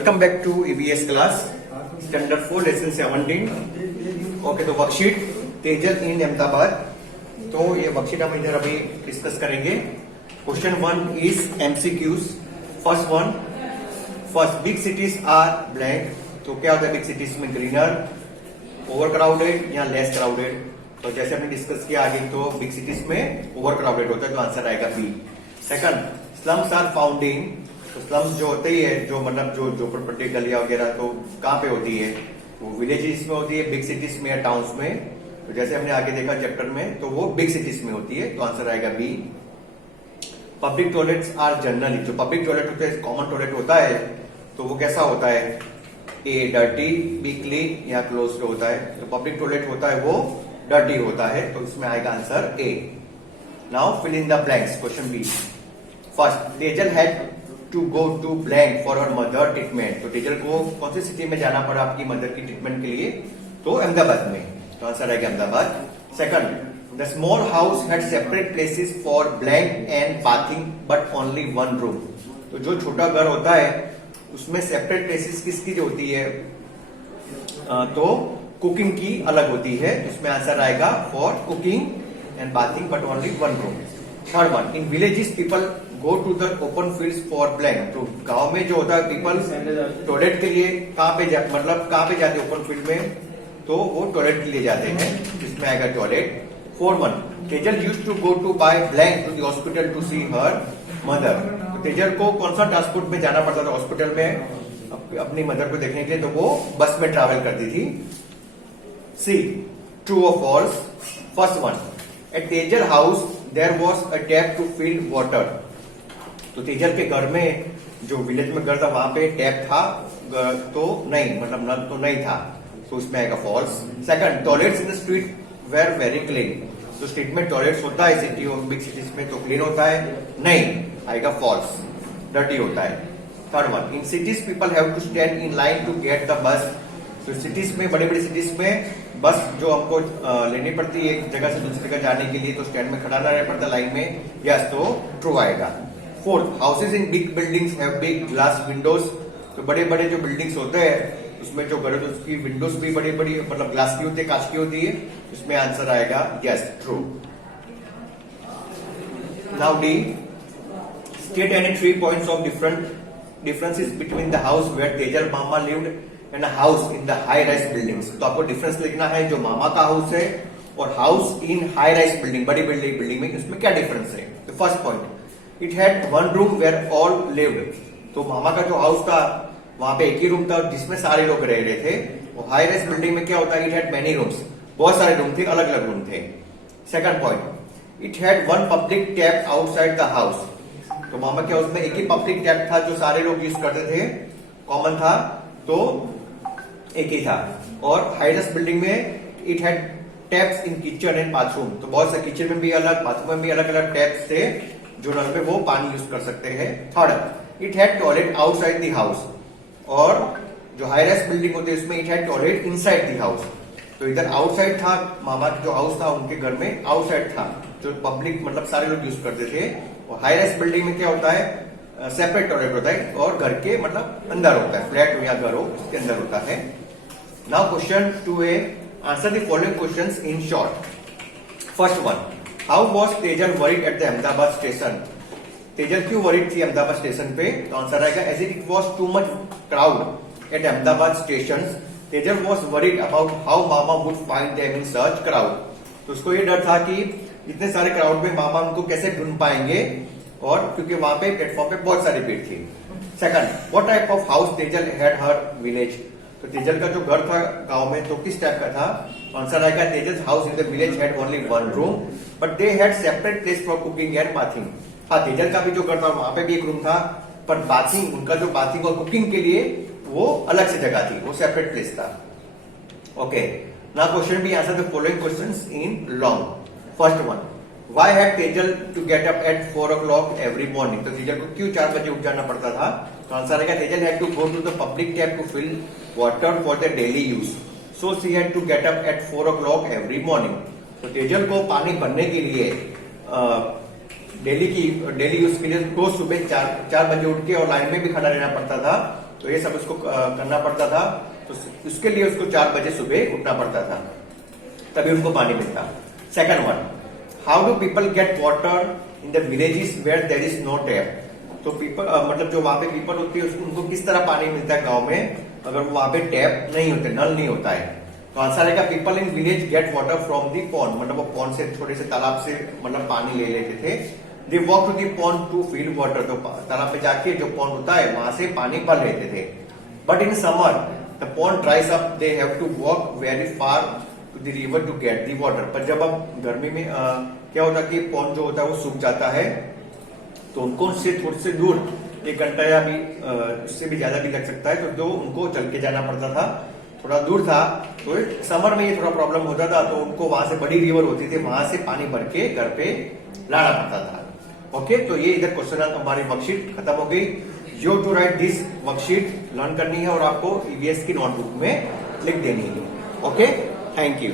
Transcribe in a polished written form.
Welcome back to EVS class standard 4 lesson 17। Okay, तो worksheet Tejal in Ahmedabad. तो ये worksheet हम इधर अभी डिस्कस करेंगे। Question 1 is MCQs. First big cities are blank. तो क्या होता है बिग सिटीज में? ग्रीनर, ओवर क्राउडेड या लेस क्राउडेड। तो जैसे हमने डिस्कस किया आगे, तो बिग सिटीज में ओवर क्राउडेड होता है, तो आंसर आएगा B. Second, slums are found in. तो स्लम्स जो होते ही है, जो मतलब जो झोपड़पट्टी गलियां वगैरह, तो कहाँ पे होती है? वो विलेजेस में होती है, बिग सिटीज में या टाउन्स में। तो जैसे हमने आगे देखा चैप्टर में, तो वो बिग सिटीज में होती है, तो आंसर आएगा B. Public toilets are generally. जो पब्लिक टॉयलेट होते हैं, कॉमन टॉयलेट होता है, तो वो कैसा होता है? ए डर्टी, बी क्लीन या क्लोज्ड होता है। तो पब्लिक टॉयलेट होता है वो डर्टी होता है, तो इसमें आएगा answer A. Now fill in the blanks. Question B. First, Tejal had to go to blank for her mother treatment. तो तेजल को कौन सी सिटी में जाना पड़ा आपकी मदर की ट्रीटमेंट के लिए? तो अहमदाबाद में, तो आंसर आएगा Ahmedabad. Second, the small house had separate places for blank and bathing but only one room. तो जो छोटा घर होता है उसमें सेपरेट प्लेसेस किसकी जो होती है? तो कुकिंग की अलग होती है, उसमें आंसर आएगा for cooking and bathing but only one room. Third one, in villages people go to the open fields for blank. तो गांव में जो होता है पीपल टॉयलेट के लिए कहाँ पे मतलब कहाँ पे जाते हैं ओपन फील्ड में? तो वो टॉयलेट के लिए जाते हैं, इसमें आएगा toilet. Fourth one, Tejal used to go to by blank to the hospital to see her mother. तो तेजल को कौन सा ट्रांसपोर्ट में जाना पड़ता था हॉस्पिटल में अपनी मदर को देखने के लिए? तो वो बस में ट्रैवल करती थी। सी, ट्रू और false. First one, at Tejal house there was a tap to fill water. तो तेजल के घर में, जो विलेज में घर था, वहां पे टैप था तो नहीं, मतलब नल तो नहीं था, तो उसमें आएगा false. Second, toilets in the street were very clean. तो स्ट्रीट में टॉयलेट्स होता है सिटी और बिग सिटीज में, तो क्लीन होता है? नहीं, आएगा फॉल्स, डर्टी होता है। Third one, in cities people have to stand in line to get the bus. तो सिटीज में, बड़ी बड़ी सिटीज में बस जो हमको लेनी पड़ती है एक जगह से दूसरी जगह जाने के लिए, तो स्टैंड में खड़ा रहना पड़ता है लाइन में। यस, तो ट्रू आएगा। Fourth, houses in big buildings have big glass Windows. तो बड़े बड़े जो बिल्डिंग्स होते हैं उसमें जो घर उसकी विंडोज भी बड़ी बड़ी मतलब ग्लास की होती है, कांच की होती है, उसमें आंसर आएगा yes, true. Now D, state any 3 points of differences between the house where Tejal mama lived and a house in the high rise buildings। तो आपको डिफरेंस लिखना है, जो मामा का हाउस है और house in high rise building, बड़ी बिल्डिंग में, उसमें क्या डिफरेंस है? तो first point, it had one room where all lived. तो मामा का जो हाउस था वहां पे एक ही रूम था जिसमें सारे लोग रह रहे थे। और हाई राइज बिल्डिंग में क्या होता है? इट हैड मेनी रूम्स, बहुत सारे रूम थे, अलग अलग रूम थे। Second point, it had one public tap outside the house. तो मामा के हाउस में एक ही पब्लिक टैप था जो सारे लोग यूज करते थे, कॉमन था, तो एक ही था। और हाई राइज बिल्डिंग में it had taps in kitchen and bathroom. तो बहुत से किचन में भी अलग, बाथरूम में भी अलग अलग टैप्स थे जो नल पे वो पानी यूज कर सकते हैं। Third, it had toilet outside the house. और जो हाई राइज बिल्डिंग होती है उसमें it had toilet inside the house. तो इधर आउटसाइड था, मामा जो हाउस था उनके घर में आउटसाइड था, जो पब्लिक मतलब सारे लोग यूज करते थे। और हाई राइज बिल्डिंग में क्या होता है? सेपरेट टॉयलेट होता है और घर के मतलब अंदर होता है, फ्लैट हो या घर हो उसके अंदर होता है। Now question 2A, answer the following questions in short. First one, how was Tejal worried at the Ahmedabad station. Tejal क्यों वरीड थी अहमदाबाद स्टेशन पे? तो आंसर आएगा as it was too much crowd at Ahmedabad station, Tejal was worried about how mama would find them in such crowd. तो उसको ये डर था कि इतने सारे क्राउड में मामा उनको कैसे ढूंढ पाएंगे, और क्योंकि वहां पे प्लेटफॉर्म पे बहुत सारी भीड़ थी। Second, what type of house Tejal had her village. तो तेजल का जो घर था गांव में, तो किस टाइप का था? आंसर आएगा Tejal house in the village had only one room but they had separate place for cooking and bathing. हाँ, तेजल का भी जो घर था वहां पे भी एक रूम था, पर बाथिंग, उनका जो बाथिंग और कुकिंग के लिए वो अलग से जगह थी, वो सेपरेट प्लेस था। Okay, now question B, answer the following questions in long. First one, Why had Tejal to get up at 4 o'clock every morning। तो तेजल को क्यों 4 बजे उठ जाना पड़ता था? तो आंसर आएगा Tejal had to go to the public tap to fill water for their daily use, so she had to get up at 4 o'clock every morning। तो तेजल को पानी भरने के लिए डेली यूज के लिए रोज सुबह 4 बजे उठ के और लाइन में भी खड़ा रहना पड़ता था, तो ये सब उसको करना पड़ता था। तो उसके लिए उसको 4 बजे सुबह उठना पड़ता था, तभी उनको पानी मिलता। Second one, how do people get water in the villages where there is no tap. तो पीपल मतलब जो वहां पे पीपल होती है उनको किस तरह पानी मिलता है गांव में, अगर वहां पे टैप नहीं होते, नल नहीं होता है। तो आंसर आएगा people in village get water from the pond, मतलब वो पॉन्ड से, छोटे से तालाब से मतलब पानी ले लेते थे। They walk to the pond to fill water, तो तालाब पे जाके जो पॉन्ड होता है वहां से पानी भर लेते थे। But in summer the pond dries up, they have to walk very far to the river to get the water. पर जब अब गर्मी में क्या होता है कि पॉन्ड जो होता है वो सूख जाता है, तो उनको उससे थोड़े से दूर 1 घंटा या भी उससे भी ज्यादा भी लग सकता है, तो जो उनको चल के जाना पड़ता था, थोड़ा दूर था। तो समर में ये थोड़ा प्रॉब्लम होता था, तो उनको वहां से बड़ी रिवर होती थी, वहां से पानी भर के घर पे लाना पड़ता था। ओके, तो ये इधर क्वेश्चन हमारी वर्कशीट खत्म हो गई। You to write this worksheet learn करनी है और आपको ईवीएस की नोटबुक में लिख देनी है। Okay, thank you.